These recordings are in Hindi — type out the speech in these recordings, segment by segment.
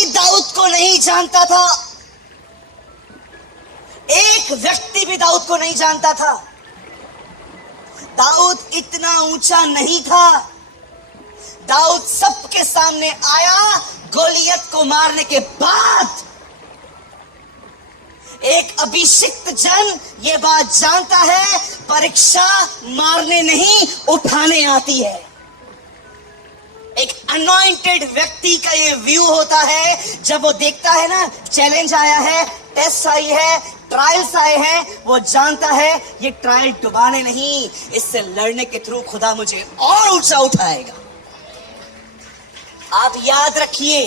कोई दाऊद को नहीं जानता था, एक व्यक्ति भी दाऊद को नहीं जानता था। दाऊद इतना ऊंचा नहीं था। दाऊद सबके सामने आया गोलियत को मारने के बाद। एक अभिषिक्त जन ये बात जानता है, परीक्षा मारने नहीं उठाने आती है। एक अनॉइंटेड व्यक्ति का ये व्यू होता है, जब वो देखता है ना चैलेंज आया है, टेस्ट आई है, ट्रायल्स आए हैं, वो जानता है ये ट्रायल डुबाने नहीं, इससे लड़ने के थ्रू खुदा मुझे और ऊंचा उठाएगा। आप याद रखिए,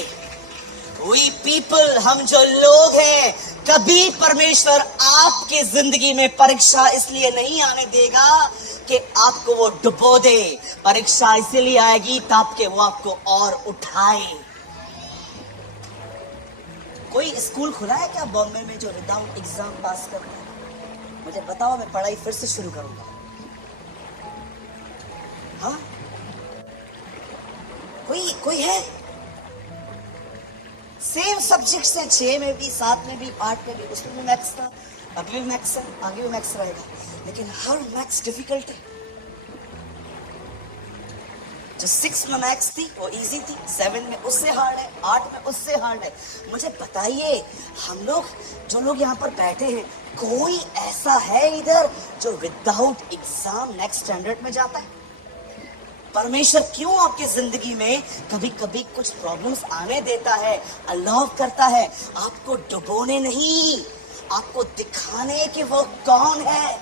वी पीपल, हम जो लोग हैं, कभी परमेश्वर आपकी जिंदगी में परीक्षा इसलिए नहीं आने देगा कि आपको वो डुबो दे। परीक्षा इसलिए आएगी ताकि वो आपको और उठाए। कोई स्कूल खुला है क्या बॉम्बे में जो विदाउट एग्जाम पास करता है? मुझे बताओ, मैं पढ़ाई फिर से शुरू करूंगा। हाँ, कोई है? सेम सब्जेक्ट्स हैं, 6 में भी, 7 में भी, 8 में भी, उसमें भी मैथ्स था, अभी भी मैथ्स है, आगे भी मैथ्स रहेगा, लेकिन हर मैथ्स डिफिकल्ट है। जो 6 में मैथ्स थी वो इजी थी, 7 में उससे हार्ड है, 8 में उससे हार्ड है। मुझे बताइए, हम लोग जो लोग यहाँ पर बैठे हैं, कोई ऐसा है इधर जो विदाउट एग्जाम नेक्स्ट स्टैंडर्ड में जाता है? परमेश्वर क्यों आपकी जिंदगी में कभी कभी कुछ प्रॉब्लम्स आने देता है, अलाउ करता है? आपको डुबोने नहीं, आपको दिखाने कि वो कौन है।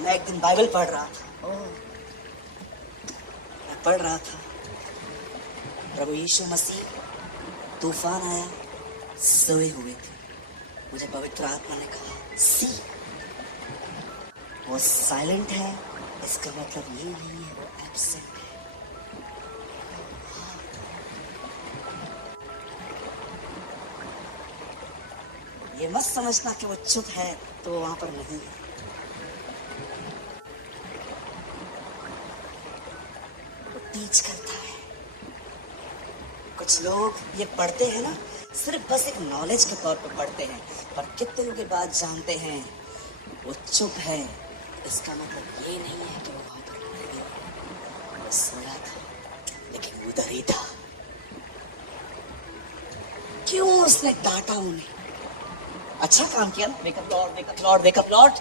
मैं एक दिन बाइबल पढ़ रहा था, मैं पढ़ रहा था, प्रभु यीशु मसीह, तूफान आया, सोए हुए थे। मुझे पवित्र आत्मा ने कहा, सी वो साइलेंट है, इसका मतलब ये नहीं है वो एब्सेंट है। ये मत समझना कि वो चुप है तो वो वहां पर नहीं है। वो टीच करता है। कुछ लोग ये पढ़ते हैं ना, सिर्फ बस एक नॉलेज के तौर पे पढ़ते हैं, पर कितने लोग के बाद जानते हैं वो चुप है, इसका मतलब ये नहीं है कि वो वहां पर नहीं है। वो सोया था लेकिन उधर ही था। क्यों उसने डांटा उन्हें? अच्छा काम किया ना, wake up Lord, wake up Lord, wake up Lord,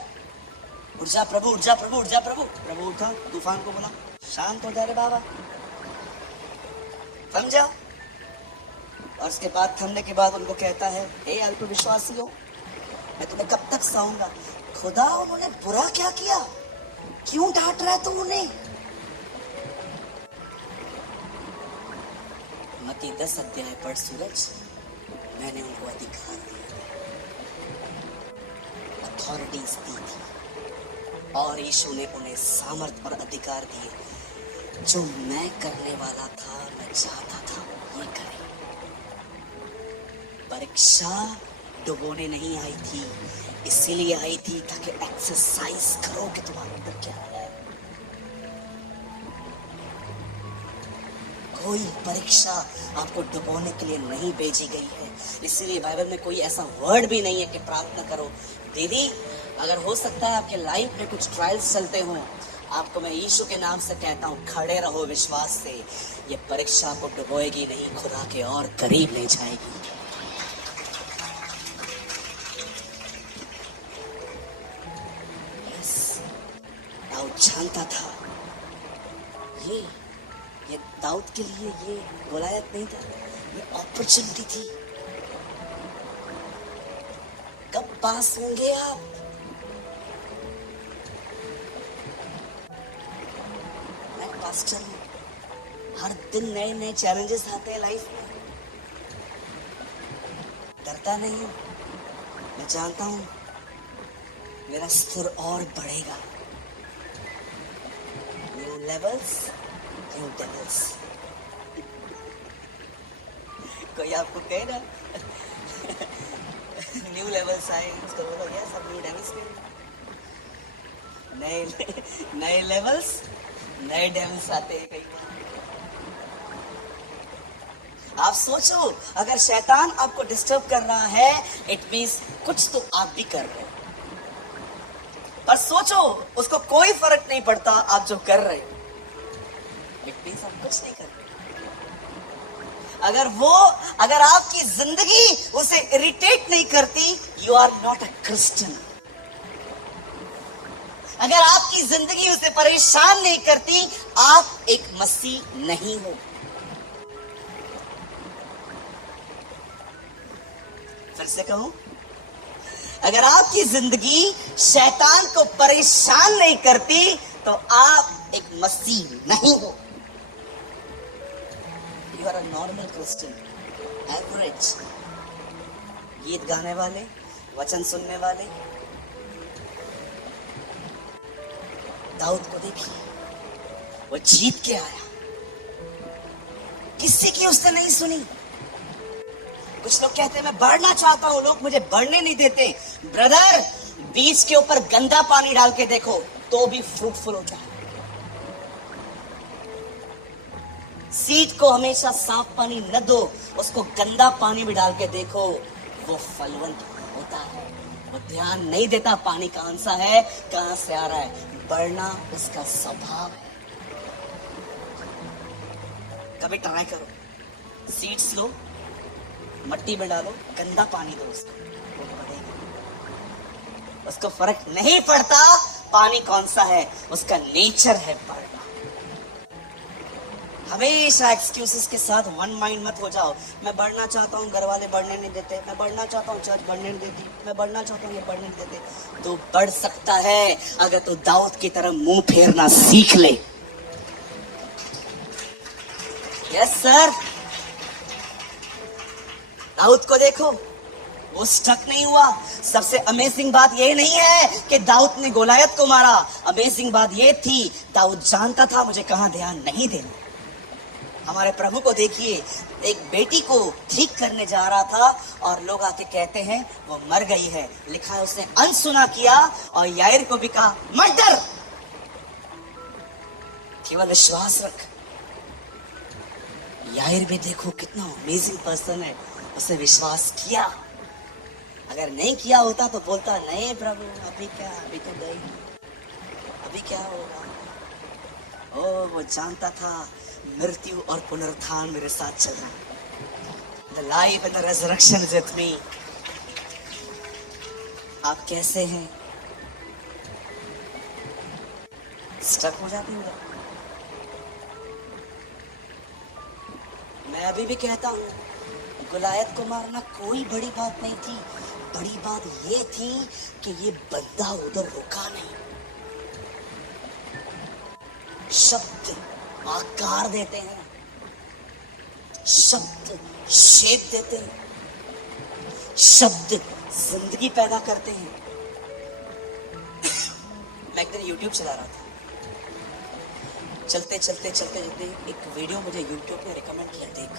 उठ जा प्रभु, उठ जा प्रभु, उठ जा प्रभु। प्रभु उठा, तूफान को बोला, शांत हो जा रे बाबा, समझा? और उसके बाद थमने के बाद उनको कहता है, हे अल्प विश्वासियों, मैं तुम्हें कब तक सहाऊंगा? खुदा, उन्होंने बुरा क्या किया? क्यों डांट रहा है तू उन्हें? मत्ती 10 अध्याय पढ़ सूरज, मैंने उनको अधिकार दिया, अथॉरिटीज दी थी, और यीशु ने उन्हें सामर्थ और अधिकार दिए। जो मैं करने वाला था, मैं चाहता था ये करे। परीक्षा डुबोने नहीं आई थी, इसीलिए आई थी ताकि एक्सरसाइज करो कि तुम्हारे अंदर क्या है। कोई परीक्षा आपको डुबोने के लिए नहीं भेजी गई है। इसीलिए बाइबल में कोई ऐसा वर्ड भी नहीं है कि प्रार्थना करो। दीदी, अगर हो सकता है आपके लाइफ में कुछ ट्रायल्स चलते हों, आपको मैं यीशु के नाम से कहता हूँ, खड़े रहो विश्वास से। ये परीक्षा आपको डुबोएगी नहीं, खुदा के और करीब ले जाएगी। दाऊद जानता था ये दाऊद के लिए ये गोलायत नहीं था, ये अपॉर्चुनिटी थी। कब पास होंगे आप? मैं पास्टर हूं, हर दिन नए नए चैलेंजेस आते हैं लाइफ में। डरता नहीं हूं, मैं जानता हूं मेरा स्तर और बढ़ेगा। New levels, new devils. कोई आपको कहे ना न्यू लेवल्स आए, उसको बोलो यस, अब न्यू डेविल्स के नए लेवल्स, नए डेविल्स आते हैं कई बार। आप सोचो, अगर शैतान आपको डिस्टर्ब कर रहा है, इट मीन्स कुछ तो आप भी कर रहे हो। पर सोचो, उसको कोई फर्क नहीं पड़ता आप जो कर रहे हो, इट मीन्स आप कुछ नहीं कर रहे। अगर आपकी जिंदगी उसे इरिटेट नहीं करती, you are not a Christian. अगर आपकी जिंदगी उसे परेशान नहीं करती, आप एक मसीह नहीं हो। फिर से कहूं, अगर आपकी जिंदगी शैतान को परेशान नहीं करती, तो आप एक मसीह नहीं हो। You are a normal Christian, average. गीत गाने वाले, वचन सुनने वाले। दाऊद को देखिए, वो जीत के आया, किसी की उसने नहीं सुनी। कुछ लोग कहते हैं मैं बढ़ना चाहता हूं, लोग मुझे बढ़ने नहीं देते। ब्रदर, बीज के ऊपर गंदा पानी डाल के देखो तो भी फ्रूटफुल होता है। सीड को हमेशा साफ पानी न दो, उसको गंदा पानी भी डाल के देखो, वो फलवंत होता है। वो ध्यान नहीं देता पानी कहां सा है, कहां से आ रहा है। बढ़ना उसका स्वभाव है। कभी ट्राई करो, सीड्स लो, मट्टी में डालो, गंदा पानी दो उसको, वो बढ़ेगा। उसको फर्क नहीं पड़ता पानी कौन सा है, उसका नेचर है बढ़ना। हमेशा एक्सक्यूजेस के साथ वन माइंड मत हो जाओ। मैं बढ़ना चाहता हूँ, घर वाले बढ़ने नहीं देते। मैं बढ़ना चाहता हूँ, चर्च बढ़ने नहीं देती। मैं बढ़ना चाहता हूँ, ये बढ़ने नहीं देते। तो बढ़ सकता है अगर तो दाऊद की तरह मुंह फेरना सीख ले। यस सर, दाऊद को देखो, वो स्टक नहीं हुआ। सबसे अमेजिंग बात ये नहीं है कि दाऊद ने गोलायत को मारा। अमेजिंग बात ये थी, दाऊद जानता था मुझे कहां ध्यान नहीं देना। हमारे प्रभु को देखिए, एक बेटी को ठीक करने जा रहा था और लोग आके कहते हैं वो मर गई है। लिखा है उसने अनसुना किया और याईर को भी कहा मत डर, केवल विश्वास रख। याईर भी देखो कितना अमेजिंग पर्सन है, उसने विश्वास किया। अगर नहीं किया होता तो बोलता नहीं प्रभु अभी क्या, अभी तो गई, अभी क्या होगा। ओ, वो जानता था मृत्यु और पुनरुत्थान मेरे साथ चल रहा है। The life and the resurrection is with me. आप कैसे हैं? स्टक हो जाते हैं। मैं अभी भी कहता हूं, गोलायत को मारना कोई बड़ी बात नहीं थी। बड़ी बात ये थी कि ये बंदा उधर रुका नहीं। शब्द आकार देते हैं, शब्द शेप देते हैं, शब्द जिंदगी पैदा करते हैं। मैं एक दिन यूट्यूब चला रहा था, चलते चलते चलते चलते एक वीडियो मुझे यूट्यूब ने रिकमेंड किया, देख।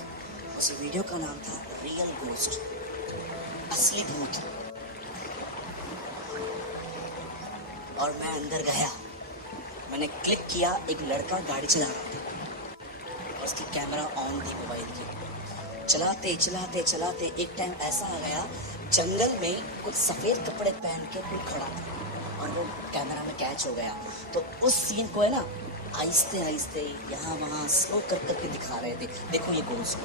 उस वीडियो का नाम था रियल घोस्ट, असली भूत। और मैं अंदर गया, मैंने क्लिक किया, एक लड़का गाड़ी चला रहा था, उसकी कैमरा ऑन थी मोबाइल की। चलाते चलाते चलाते एक टाइम ऐसा आ गया, जंगल में कुछ सफेद कपड़े पहन के कोई खड़ा था और वो कैमरा में कैच हो गया। तो उस सीन को है ना, आहिस्ते आहिस्ते यहाँ वहाँ स्लो कर करके दिखा रहे थे, देखो ये घोस्ट।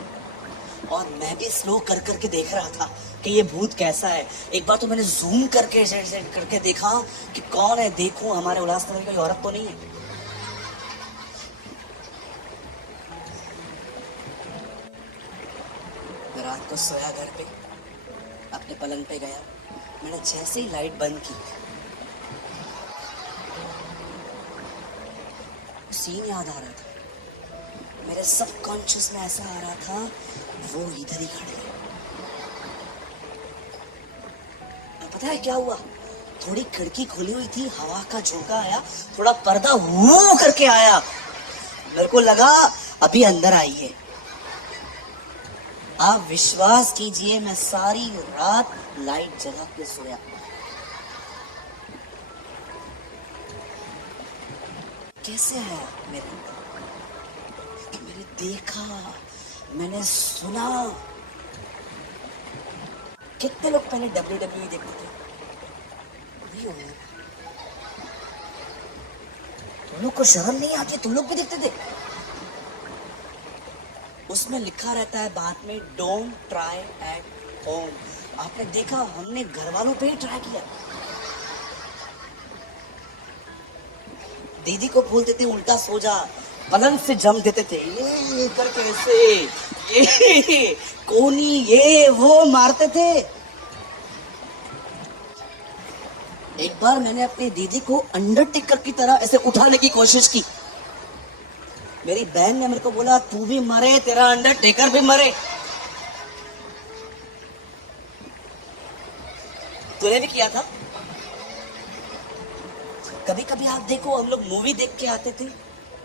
और मैं भी स्लो कर करके देख रहा था कि ये भूत कैसा है। एक बार तो मैंने जूम करके करके देखा कि कौन है, देखो हमारे उल्लासनगर की कोई औरत तो नहीं है। मैं रात को सोया घर पे, अपने पलंग पे गया, मैंने जैसे ही लाइट बंद की, सीन याद आ रहा था। मेरे सबकॉन्शियस में ऐसा आ रहा था वो इधर ही खड़े हैं। पता है क्या हुआ? थोड़ी खिड़की खुली हुई थी, हवा का झोंका आया, थोड़ा पर्दा वो करके आया, मेरे को लगा अभी अंदर आई है। आप विश्वास कीजिए, मैं सारी रात लाइट जला के सोया। कैसे आया मेरे अंदर? मैंने देखा, मैंने सुना कितने लोग पहले WWE देखते थे, अभी हो गया। तुम लोग को शर्म नहीं आती? तुम लोग भी देखते थे? उसमें लिखा रहता है बाद में डोंट ट्राई एट होम। आपने देखा, हमने घर वालों पे ही ट्राई किया। दीदी को बोलते थे उल्टा सो जा, पलंग से जम देते थे, ये करके ऐसे, ये कोनी, ये वो मारते थे। एक बार मैंने अपनी दीदी को अंडरटेकर की तरह ऐसे उठाने की कोशिश की। मेरी बहन ने मेरे को बोला तू भी मरे, तेरा अंडरटेकर भी मरे। तूने भी किया था? कभी कभी आप देखो, हम लोग मूवी देख के आते थे,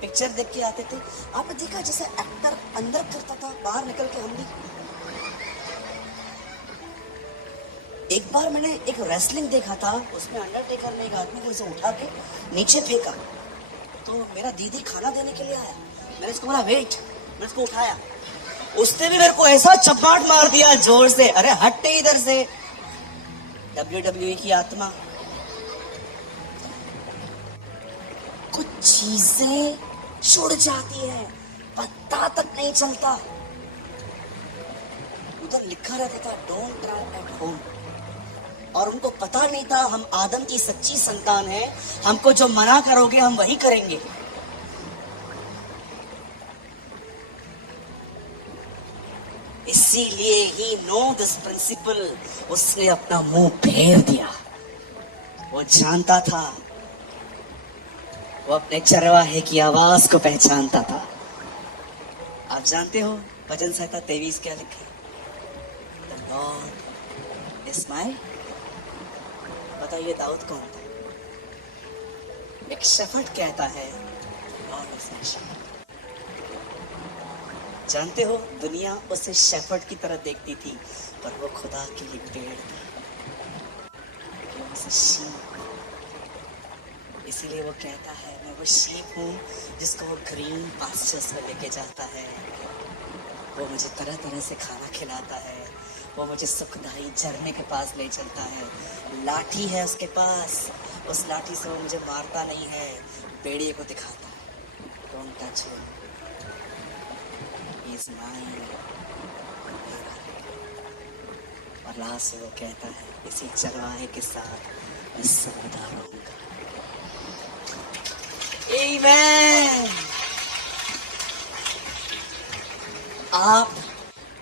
पिक्चर देख के आते थे, आपने देखा जैसे एक्टर अंदर करता था, बाहर निकल के हम भी। एक बार मैंने एक रेसलिंग देखा था, उसमें अंडरटेकर ने एक आदमी को इसे उठा के नीचे फेंका, तो मेरा दीदी खाना देने के लिए आया, मैंने उसको बोला वेट, मैंने उसको उठाया, उसने भी मेरे को ऐसा चपाट मार दिया जोर से, अरे हटते इधर से। WWE की आत्मा। कुछ चीजें छुड़ जाती है, पता तक नहीं चलता। उधर लिखा रहता था डोंट ट्राई एट होम, और उनको पता नहीं था हम आदम की सच्ची संतान हैं, हमको जो मना करोगे हम वही करेंगे। इसीलिए ही नो दिस प्रिंसिपल, उसने अपना मुंह फेर दिया। वो जानता था, वो अपने चरवाहे की आवाज को पहचानता था। आप जानते हो भजन संहिता 23 क्या लिखे? द लॉर्ड इज माय, बताइए दाऊद कौन था? एक शेफर्ड कहता है लॉर्ड इज माय शेफर्ड। जानते हो दुनिया उसे शेफर्ड की तरह देखती थी, पर वो खुदा के लिए पेड़ था, वो उसे शीप। इसीलिए वो कहता है मैं वो शीप हूँ जिसको वो ग्रीन पास्चर्स में लेके जाता है, वो मुझे तरह तरह से खाना खिलाता है, वो मुझे सुखदाई झरने के पास ले चलता है, लाठी है उसके पास, उस लाठी से वो मुझे मारता नहीं है, पेड़िए को दिखाता है don't touch him, he is mine. और लास्ट वो कहता है इसी चरवाहे के साथ मैं सर्वदा रहूंगा। आमेन। आप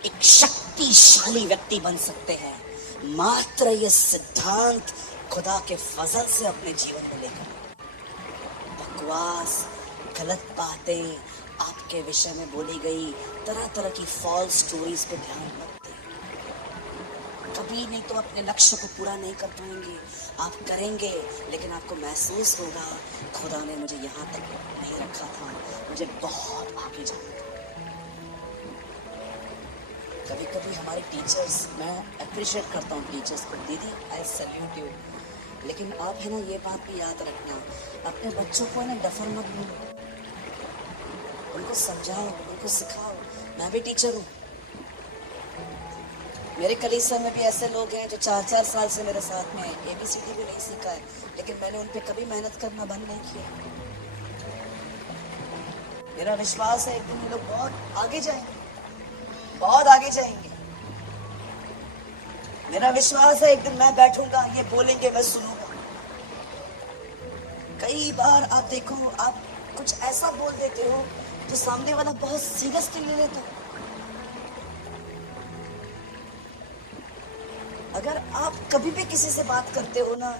एक शक्तिशाली व्यक्ति बन सकते हैं मात्र ये सिद्धांत खुदा के फजल से अपने जीवन में लेकर। बकवास, गलत बातें आपके विषय में बोली गई, तरह तरह की फॉल्स स्टोरीज पे ध्यान मत दें। कभी नहीं तो अपने लक्ष्य को पूरा नहीं कर पाएंगे। आप करेंगे लेकिन आपको महसूस होगा खुदा ने मुझे यहाँ तक नहीं रखा था, मुझे बहुत आगे जाना था। कभी कभी हमारे टीचर्स, मैं अप्रिशिएट करता हूँ टीचर्स को, दीदी आई सैल्यूट यू, लेकिन आप है ना ये बात भी याद रखना, अपने बच्चों को है ना डफर मत बोलो, उनको समझाओ, उनको सिखाओ। मैं भी टीचर हूँ, मेरे कलीसिया में भी ऐसे लोग हैं जो 4-4 साल से मेरे साथ में ABCD भी नहीं सीखा है, लेकिन मैंने उन पे कभी मेहनत करना बंद नहीं किया। मेरा विश्वास है एक दिन ये लोग बहुत आगे जाएंगे, बहुत आगे जाएंगे। मेरा विश्वास है एक दिन मैं बैठूंगा, ये बोलेंगे, मैं सुनूंगा। कई बार आप देखो, आप कुछ ऐसा बोल देते हो जो सामने वाला बहुत सीरियसली ले लेता है। अगर आप कभी भी किसी से बात करते हो ना,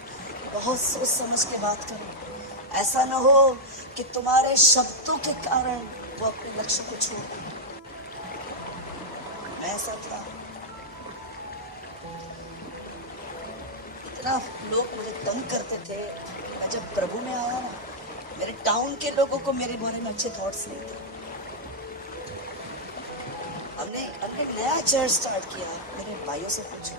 बहुत सोच समझ के बात करो। ऐसा ना हो कि तुम्हारे शब्दों के कारण वो अपने लक्ष्य को छोड़ दे। मैं ऐसा था, इतना लोग मुझे तंग करते थे। मैं जब प्रभु में आया ना, मेरे टाउन के लोगों को मेरे बारे में अच्छे थॉट्स नहीं थे। हमने नया चर्च स्टार्ट किया, मेरे भाइयों से पूछो,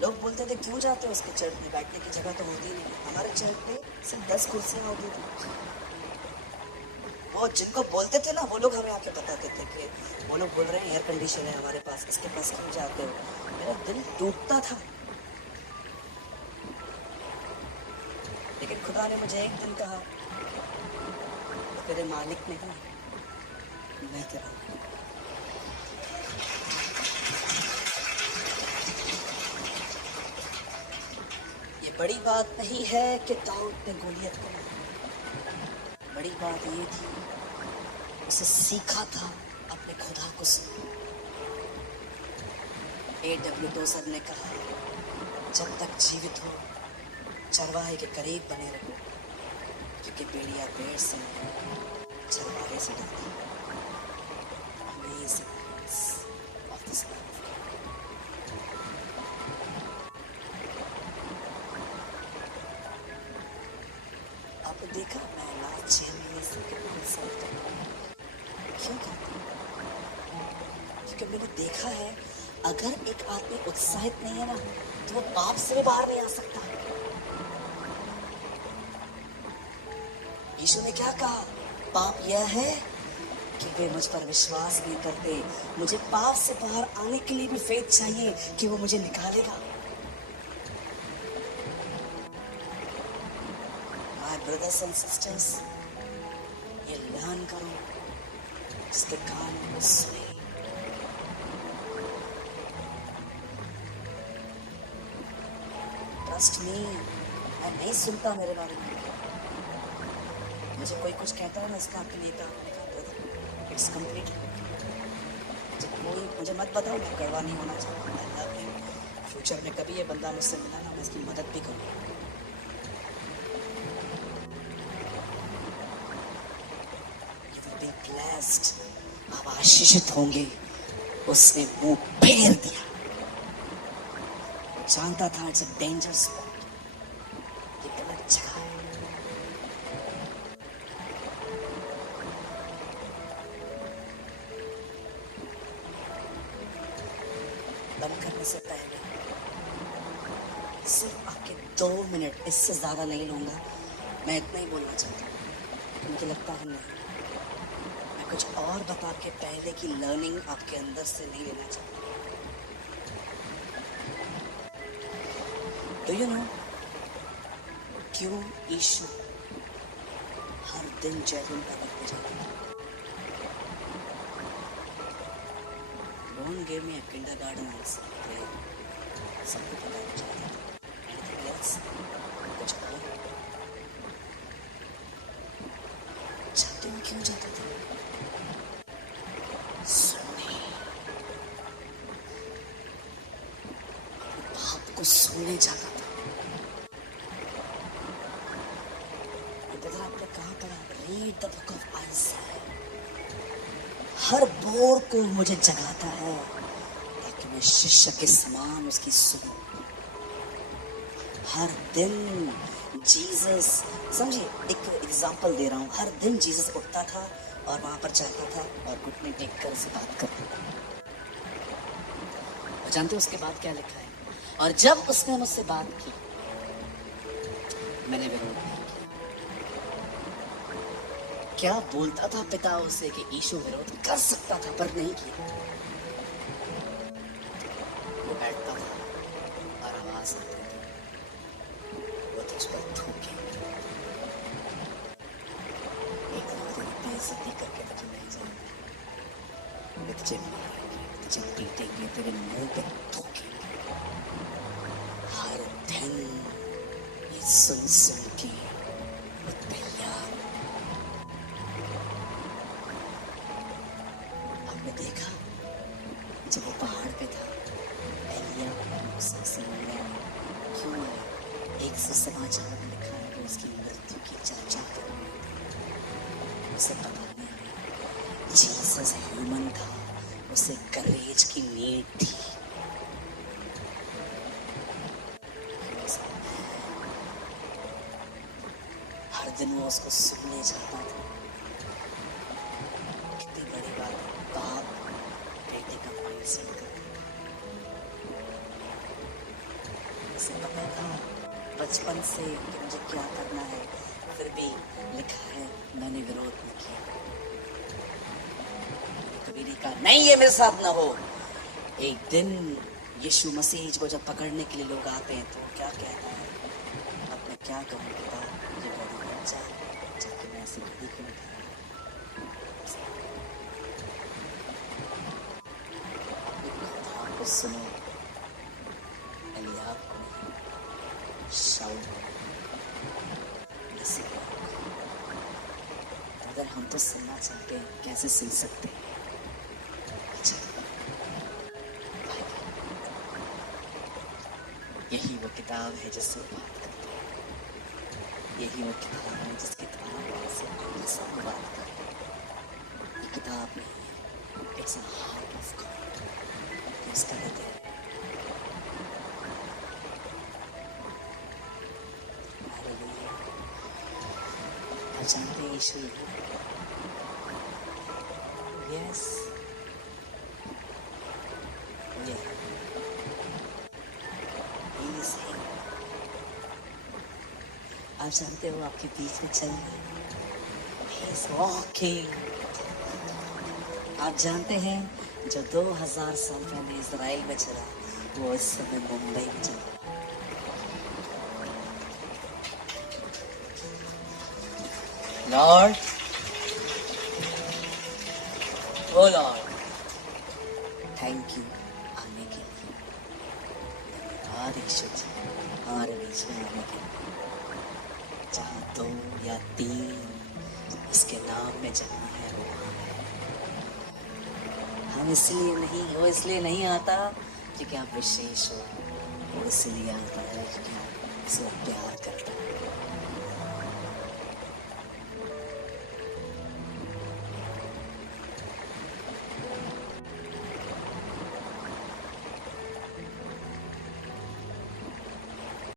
लोग बोलते थे क्यों जाते हो उसके चर्च में, बैठने की जगह तो होती नहीं। हमारे चर्च में सिर्फ 10 कुर्सियां होती थी। वो जिनको बोलते थे ना वो लोग हमें आके बताते थे कि वो लोग बोल रहे हैं एयर कंडीशन है हमारे पास, इसके पास क्यों जाते हो। मेरा दिल टूटता था, लेकिन खुदा ने मुझे एक दिन कहा, तेरे मालिक नहीं, मैं तेरा हूं। ये बड़ी बात नहीं है कि दाऊद ने गोलियत को मारा, बड़ी बात ये थी उसे सीखा था अपने खुदा को सुनना। A.W. टोजर ने कहा, जब तक जीवित हो चरवाहे के करीब बने रहो, क्योंकि भेड़िया पेड़ से चरवाहे से डरती है। Amazing words of this man of God. आपने देखा मैं लास्ट 6 महीने से कितना साल करता हूँ, क्यों करता हूँ? क्योंकि मैंने देखा है अगर एक आदमी उत्साहित नहीं है ना तो वो पाप से भी बाहर नहीं आ सकता। यीशु ने क्या कहा? पाप यह है कि वे मुझ पर विश्वास नहीं करते। मुझे पाप से बाहर आने के लिए भी फेथ चाहिए कि वो मुझे निकालेगा। माय ब्रदर्स एंड सिस्टर्स, ये लर्न करो जिसके कान सुने। ट्रस्ट मी, मैं नहीं सुनता मेरे बारे में। मुझे कोई कुछ कहता है ना इसका आपके लिए काम इट्स कंप्लीटली। कोई मुझे मत बताओ, मैं कड़वा नहीं होना चाहता। फ्यूचर में कभी ये बंदा मुझसे मिला ना, मैं इसकी मदद भी करूँगा। You will be blessed, आप आशीषित होंगे। उसने मुंह फेर दिया, जानता था इट्स अ डेंजर स्पॉट, ये गलत जगह है। बंद करने से पहले सिर्फ आपके 2 मिनट, इससे ज्यादा नहीं लूंगा। मैं इतना ही बोलना चाहता हूँ, मुझे लगता है नहीं, मैं कुछ और बता के पहले की लर्निंग आपके अंदर से नहीं लेना चाहता। Do you know क्यों यीशु हर दिन जैतून पर्वत पे जाता था? Don't give me a kindergarten answer. सबको पता है जाता था। Anything else? कुछ और? जाते हुए क्यों जाता था? सुनने, अपने बाप को सुनने जाता था। आपने कहाँ पढ़ा? Read the book of आइज़ाया। Her bore को मुझे जगाता है ताकि मैं शिष्य के समान उसकी सुनूं। हर दिन जीसस, समझिए एक एग्जांपल दे रहा हूँ, हर दिन जीसस उठता था और वहां पर जाता था और घुटने टेक कर उसे बात करता था। और जानते हो उसके बाद क्या लिखा है? और जब उसने मुझसे बात की मैंने विरोध नहीं किया। क्या बोलता था पिता उसे कि यीशु विरोध कर सकता था पर नहीं किया। वो बैठता था और आवाज आती थी, वो तुझ पर थूकेंगे, एक दिन वो तेरी बेइज्जती करके तुझे ले जाएंगे, वे तुझे मारेंगे, तुझे पीटेंगे, तेरे मुंह पे थूकेंगे। हर दिन ये सुन सुन के वो तैयार। आपने देखा जब वो पहाड़ पे था, एलिया मूसा से मिलने आया। क्यों है? एक सुसमाचार में लिखा है वो उसकी मृत्यु की चर्चा कर रहे थे, उसे बताने आए। जीसस ह्यूमन था, उसे करेज की नीड थी। हर दिन वो उसको सुनने जाता था। कितनी बड़ी बात है, बाप बेटे का माइंडसेट करता था। उसे पता था बचपन से कि मुझे क्या करना है, फिर भी लिखा है मैंने विरोध नहीं किया। कभी नहीं कहा नहीं ये मेरे साथ ना हो। एक दिन यीशु मसीह को जब पकड़ने के लिए लोग आते हैं तो क्या कहता है, अब मैं क्या करूं पिता, ये घड़ी बन जाए जबकि मैं ऐसी घड़ी क्यों नहीं खा रहा। आपको सुनो, एलियाब को नहीं, शाऊल को नहीं, अगर हम तो सुनना चाहते हैं कैसे सुन सकते हैं। यही वो किताब है जिससे बात करते हैं, यही वो किताब है जिसके द्वारा से हम सब बात करते हैं। ये किताब नहीं है, it's a heart of God, उसका हृदय। आप जानते हैं यीशु यस आप जानते हो आपके बीच में चल रहे, आप जानते हैं जो 2000 साल पहले इजराइल में चला वो इस समय मुंबई में चल रहा। Lord, O Lord, thank you आने के लिए, धन्यवाद यीशु जी हमारे बीच में आने के लिए। जहाँ 2 या 3 इसके नाम में जमा है वो हम इसलिए नहीं आता क्योंकि आप विशेष हो, वो इसलिए आता है क्योंकि आप उसको प्यार करते हैं।